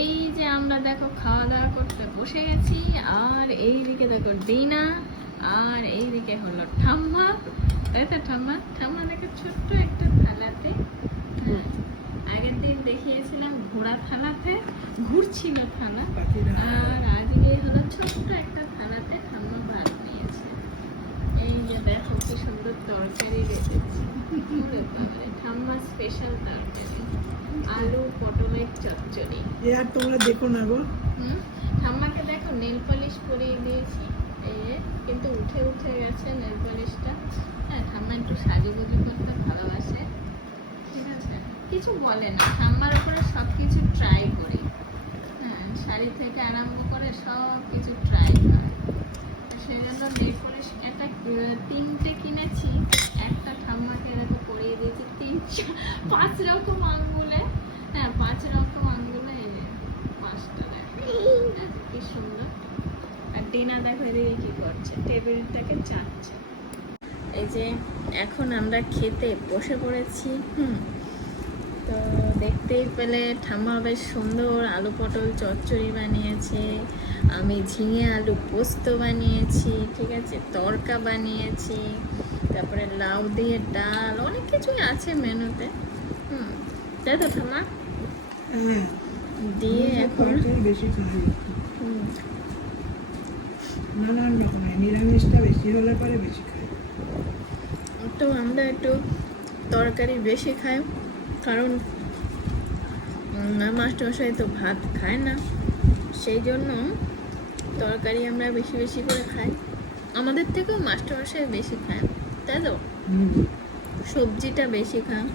এই যে আমরা দেখো খাওয়া দাওয়া করতে বসে গেছি আর এইদিকে দেখো ডিনা আর এইদিকে হলো ঠাম্মা। তাই তো ঠাম্মা? ঠাম্মা দেখো ছোট্ট একটা থালাতে হ্যাঁ, আগের দিন দেখিয়েছিলাম ঘোড়া থালাতে ঘুরছিল থালা। আর আজকে হলো ছোট্ট একটা থালাতে ঠাম্মা ভাত নিয়েছে। এই যে দেখো কি সুন্দর তরকারি রেখেছি ঠাম্মা স্পেশাল তরকারি। আলু চচ্চড়ি এ আর তোমরা দেখো না গো। ঠাম্মাকে দেখো নেল পলিশ পরিয়ে দিয়েছি। কিন্তু উঠে উঠে গেছে নেল পলিশটা। হ্যাঁ ঠাম্মা একটু সাজুগুজু করতে ভালোবাসে। ঠিক আছে? কিছু বলে না। ঠাম্মার উপরে সব কিছু ট্রাই করি। হ্যাঁ শাড়ি থেকে আরম্ভ করে সব কিছু ট্রাই করে সেই জন্য নেল পলিশ একটা তিনটে কিনেছি। একটা ঠাম্মাকে দেখো পরিয়ে দিয়েছি তিন পাঁচ রকম আঙ্গুলে হ্যাঁ পাঁচ রকম আঙ্গুলে এই যে, পাঁচটা দেখো হ্যাঁ, কি সুন্দর আর ডিনা দেখো এদিকে কি করছে? টেবিলটাকে চাচ্ছে। এই যে এখন আমরা খেতে বসে পড়েছি হুম। তো দেখতেই পেলে ঠাম্মা বেশ সুন্দর আলু পটল চচ্চড়ি বানিয়েছে আমি ঝিঙে আলু পোস্ত বানিয়েছি ঠিক আছে তরকা বানিয়েছি তারপরে লাউ দিয়ে ডাল অনেক কিছুই আছে মেনুতে হুম। তাই তো ঠাম্মা। হ্যাঁ দিয়ে এখন নানান রকমের নিরামিষটা বেশি হলে পরে বেশি খাই তো আমরা একটু তরকারি বেশি খাই কারণ মাস্টারমশাই তো ভাত খায় না সেই জন্য তরকারি আমরা বেশি বেশি করে খাই। আমাদের থেকেও মাস্টারমশাই বেশি খায় তাই তো? সবজিটা বেশি খায়।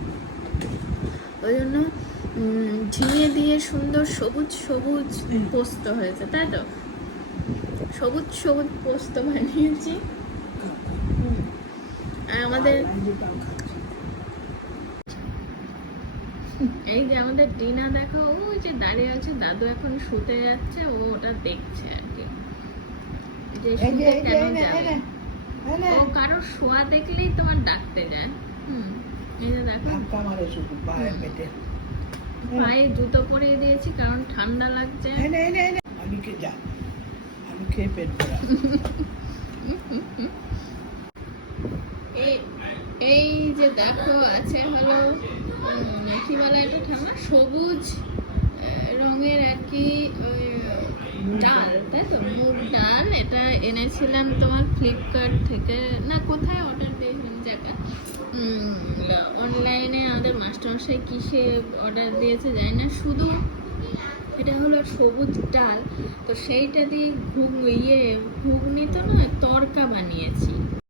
ওই জন্য ঝিঙে দিয়ে সুন্দর সবুজ সবুজ পোস্ত হয়েছে তাই তো? সবুজ সবুজ পোস্ত বানিয়েছি। আর আমাদের এই যে আমাদের ডিনা দেখো ওই যে দাঁড়িয়ে আছে দাদু এখন শুতে যাচ্ছে ও ওটা দেখছে আর কি। যে শুতে কেন যাবে। ও কারোর শোয়া দেখলেই তোমার ডাকতে যায়। হুম এই যে দেখো। পায়ে জুতো পরিয়ে দিয়েছি কারণ ঠান্ডা লাগছে। খেয়ে পেট ভরা এই যে দেখো, আছে হলো কি বলে এটা ঠামা সবুজ রঙের আর কি ডাল, তাই তো? মুগ ডাল, এটা এনেছিলাম তোমার ফ্লিপকার্ট থেকে। না, কোথায় অর্ডার দিয়েছিলাম জায়গা অনলাইনে আমাদের মাস্টারমশাই কিসে অর্ডার দিয়েছে জানি না, শুধু সেটা হলো সবুজ ডাল তো সেইটা দিয়ে ঘুগ ইয়ে ঘুগনি তো না তরকা বানিয়েছি।